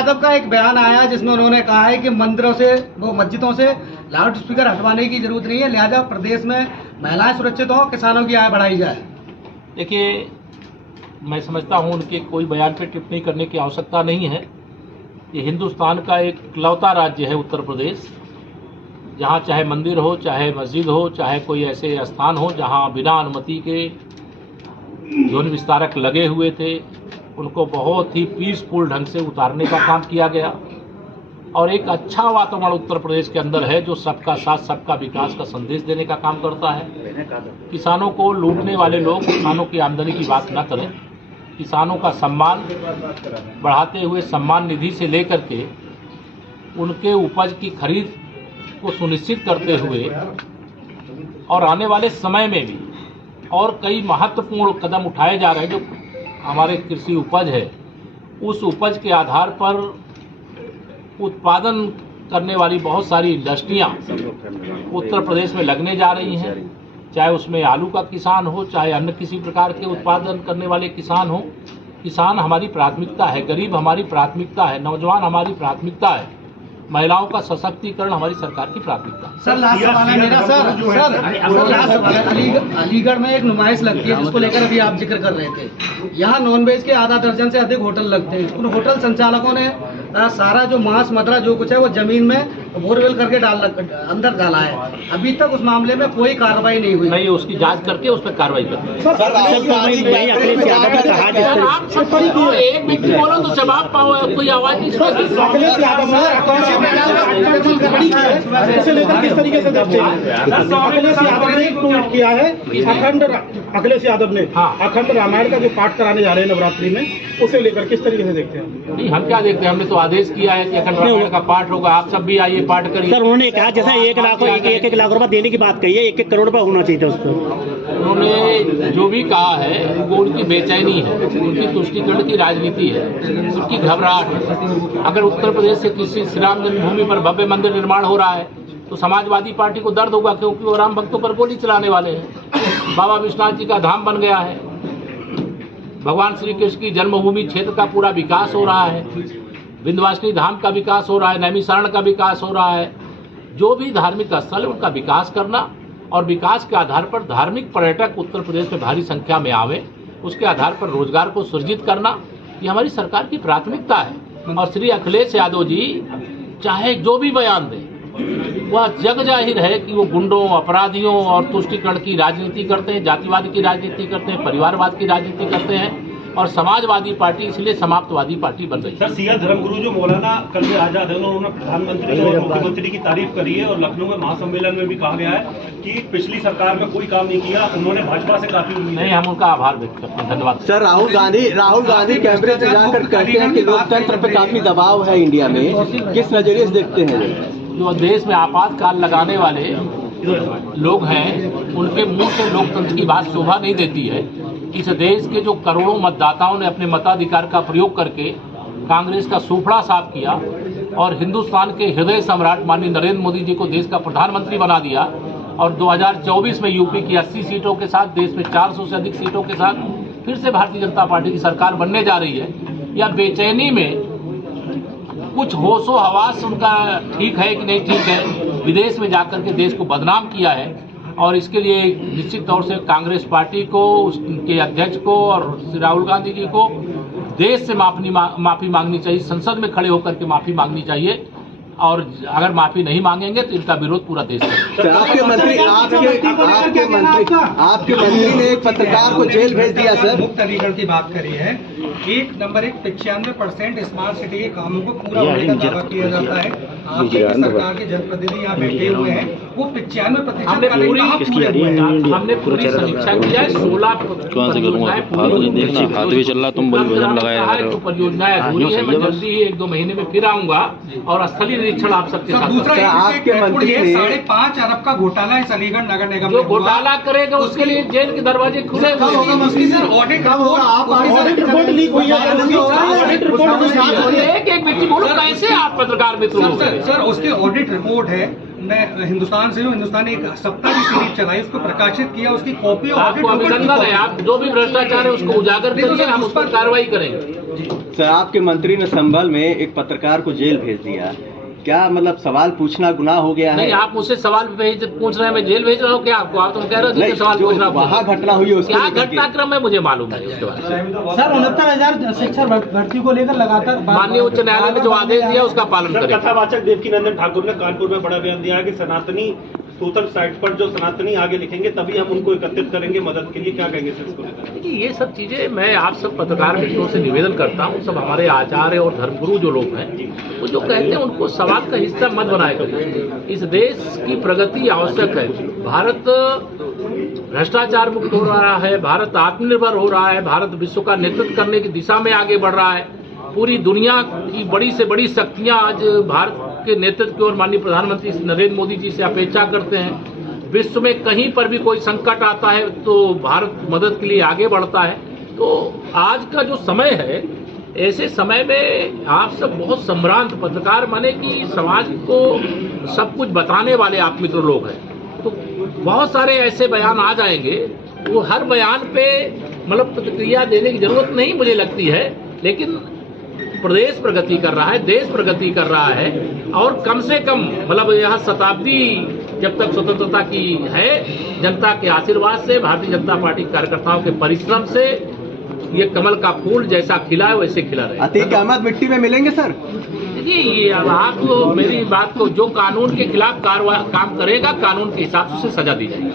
यादव का एक बयान आया जिसमें उन्होंने कहा है कि मंदिरों से वो मस्जिदों से लाउड स्पीकर हटवाने की जरूरत नहीं है, लिहाजा प्रदेश में महिलाएं सुरक्षित हो, किसानों की आय बढ़ाई जाए। देखिए, मैं समझता हूं उनके कोई बयान पर टिप्पणी करने की आवश्यकता नहीं है। ये हिंदुस्तान का एक इकलौता राज्य है उत्तर प्रदेश, जहाँ चाहे मंदिर हो, चाहे मस्जिद हो, चाहे कोई ऐसे स्थान हो जहाँ बिना अनुमति के ध्वनि विस्तारक लगे हुए थे, उनको बहुत ही पीसफुल ढंग से उतारने का काम किया गया। और एक अच्छा वातावरण उत्तर प्रदेश के अंदर है जो सबका साथ सबका विकास का संदेश देने का काम करता है। किसानों को लूटने वाले लोग किसानों की आमदनी की बात न करें, किसानों का सम्मान बढ़ाते हुए सम्मान निधि से लेकर के उनके उपज की खरीद को सुनिश्चित करते हुए और आने वाले समय में भी और कई महत्वपूर्ण कदम उठाए जा रहे हैं। जो हमारे कृषि उपज है, उस उपज के आधार पर उत्पादन करने वाली बहुत सारी इंडस्ट्रियां उत्तर प्रदेश में लगने जा रही हैं। चाहे उसमें आलू का किसान हो, चाहे अन्य किसी प्रकार के उत्पादन करने वाले किसान हो। किसान हमारी प्राथमिकता है, गरीब हमारी प्राथमिकता है, नौजवान हमारी प्राथमिकता है, महिलाओं का सशक्तिकरण हमारी सरकार की प्राथमिकता है। सर लास्ट सवाल है मेरा। लास्ट सवाल है, अलीगढ़ में एक नुमाइश लगती है जिसको लेकर अभी आप जिक्र कर रहे थे। यहाँ नॉनवेज के आधा दर्जन से अधिक होटल लगते हैं। उन होटल संचालकों ने सारा जो मांस मदरा जो कुछ है वो जमीन में बोरवेल करके अंदर डाला है। अभी तक उस मामले में कोई कार्रवाई नहीं हुई। नहीं, उसकी जांच करके उस पर कार्रवाई करते हैं। एक व्यक्ति बोलो तो जवाब पाओ, कोई आवाज नहीं सुनती। किस तरीके से देखते हैं? अखिलेश यादव ने एक ट्वीट किया है, अखिलेश यादव ने अखंड रामायण का जो पाठ कराने जा रहे हैं नवरात्रि में, उसे लेकर किस तरीके से देखते हैं? नहीं, हम क्या देखते हैं, हमने तो आदेश किया है कि अखंड रामायण का पाठ होगा, आप सब भी आइए पाठ करिए। सर उन्होंने कहा जैसा 1 लाख रुपए देने की बात कही है, 1 करोड़ रुपए होना चाहिए था उस पर। उन्होंने जो भी कहा है वो उनकी बेचैनी है, उनकी तुष्टीकरण की राजनीति है, उनकी घबराहट है। अगर उत्तर प्रदेश से किसी श्री राम जन्मभूमि पर भव्य मंदिर निर्माण हो रहा है तो समाजवादी पार्टी को दर्द होगा, क्योंकि वो राम भक्तों पर गोली चलाने वाले हैं। बाबा विश्वनाथ जी का धाम बन गया है, भगवान श्री कृष्ण की जन्मभूमि क्षेत्र का पूरा विकास हो रहा है, विंध्यवासिनी धाम का विकास हो रहा है, नैमिषारण्य का विकास हो रहा है। जो भी धार्मिक स्थल है उनका विकास करना और विकास के आधार पर धार्मिक पर्यटक उत्तर प्रदेश में भारी संख्या में आवे, उसके आधार पर रोजगार को सृजित करना, ये हमारी सरकार की प्राथमिकता है। और श्री अखिलेश यादव जी चाहे जो भी बयान दें, वह जग जाहिर है कि वो गुंडों, अपराधियों और तुष्टीकरण की राजनीति करते हैं, जातिवाद की राजनीति करते हैं, परिवारवाद की राजनीति करते हैं और समाजवादी पार्टी इसलिए समाप्तवादी पार्टी बन रही है। सर, सीएम धर्मगुरु जो मौलाना कल्बे आजाद है, उन्होंने प्रधानमंत्री और मुख्यमंत्री की तारीफ करी है और लखनऊ में महासम्मेलन में भी कहा गया है कि पिछली सरकार में कोई काम नहीं किया, उन्होंने भाजपा से काफी उम्मीद। नहीं, हम उनका आभार व्यक्त करते हैं, धन्यवाद। सर राहुल गांधी कैमरे से जाकर कहते हैं कि लोकतंत्र पर काफी दबाव है इंडिया में, किस नजरिए से देखते हैं? जो देश में आपातकाल लगाने वाले लोग हैं उनके मुंह से लोकतंत्र की बात शोभा नहीं देती है। इस देश के जो करोड़ों मतदाताओं ने अपने मताधिकार का प्रयोग करके कांग्रेस का सूफड़ा साफ किया और हिंदुस्तान के हृदय सम्राट माननीय नरेंद्र मोदी जी को देश का प्रधानमंत्री बना दिया और 2024 में यूपी की 80 सीटों के साथ, देश में 400 से अधिक सीटों के साथ फिर से भारतीय जनता पार्टी की सरकार बनने जा रही है। या बेचैनी में कुछ होशो हवास उनका ठीक है कि नहीं ठीक है, विदेश में जाकर के देश को बदनाम किया है और इसके लिए निश्चित तौर से कांग्रेस पार्टी को, उसके अध्यक्ष को और श्री राहुल गांधी जी को देश से माफी मांगनी चाहिए, संसद में खड़े होकर के माफी मांगनी चाहिए और अगर माफी नहीं मांगेंगे तो इनका विरोध पूरा देश करेगा। आपके मंत्री ने एक पत्रकार को जेल भेज दिया सर। मुक्त अलीगढ़ की बात करी है। 95% स्मार्ट सिटी के कामों को पूरा होने का दावा किया जाता है। आपकी सरकार के जनप्रतिनिधि यहाँ बैठे हुए हैं, वो 95% हमने पूरी समीक्षा किया है। 16 परियोजनाएं अधूरी है। मैं जल्दी ही 1-2 महीने में फिर आऊंगा और स्थलीय निरीक्षण आप सबके साथ। आपके मंत्री ने 5.5 अरब का घोटाला इस अलीगढ़ नगर निगम जो घोटाला करेगा उसके लिए जेल के दरवाजे खुले एक व्यक्ति बोलो कैसे आप पत्रकार मित्र हो गए? सर उसके ऑडिट रिपोर्ट है। मैं हिंदुस्तान से हूँ, हिंदुस्तान ने एक सप्ताह की सीरीज चलाई, उसको प्रकाशित किया, उसकी कॉपी आपको अभिनंदन है। आप जो भी भ्रष्टाचार है उसको उजागर करिए, हम उस पर कार्रवाई करेंगे। सर, आपके मंत्री ने संभल में एक पत्रकार को जेल भेज दिया, क्या मतलब सवाल पूछना गुनाह हो गया है? नहीं, आप मुझसे सवाल पूछ रहे हैं, मैं जेल भेज रहा हूँ क्या आपको? आप तुम कह रहे हो कि सवाल पूछना, वहाँ घटना हुई है क्या घटनाक्रम है मुझे मालूम है उसके बारे में। सर 69,000 शिक्षक भर्ती को लेकर लगातार माननीय उच्च न्यायालय ने जो आदेश दिया उसका पालन करें। कथावाचक देवकीनंदन ठाकुर ने कानपुर में बड़ा बयान दिया है कि सनातनी सोशल साइट पर जो सनातनी आगे लिखेंगे तभी हम उनको एकत्रित करेंगे मदद के लिए, क्या कहेंगे सर इसको लेकर? देखिए, ये सब चीजें मैं आप सब पत्रकार मित्रों से निवेदन करता हूँ, सब हमारे आचार्य और धर्मगुरु जो लोग हैं वो जो कहते हैं उनको सवाल का हिस्सा मत बनाया करिए। इस देश की प्रगति आवश्यक है। भारत भ्रष्टाचार मुक्त हो रहा है, भारत आत्मनिर्भर हो रहा है, भारत विश्व का नेतृत्व करने की दिशा में आगे बढ़ रहा है। पूरी दुनिया की बड़ी से बड़ी शक्तियां आज भारत के नेतृत्व की ओर माननीय प्रधानमंत्री नरेंद्र मोदी जी से अपेक्षा करते हैं। विश्व में कहीं पर भी कोई संकट आता है तो भारत मदद के लिए आगे बढ़ता है। तो आज का जो समय है, ऐसे समय में आप सब बहुत सम्भ्रांत पत्रकार माने कि समाज को सब कुछ बताने वाले आप मित्र लोग हैं, तो बहुत सारे ऐसे बयान आ जाएंगे, वो हर बयान पे मतलब प्रतिक्रिया देने की जरूरत नहीं मुझे लगती है। लेकिन प्रदेश प्रगति कर रहा है, देश प्रगति कर रहा है, और कम से कम मतलब यह शताब्दी जब तक स्वतंत्रता की है, जनता के आशीर्वाद से, भारतीय जनता पार्टी कार्यकर्ताओं के परिश्रम से ये कमल का फूल जैसा खिला है वैसे खिला रहे। अतीक अहमद मिट्टी में मिलेंगे सर? देखिए, ये आप मेरी बात को, जो कानून के खिलाफ काम करेगा कानून के हिसाब से सजा दी जाएगी।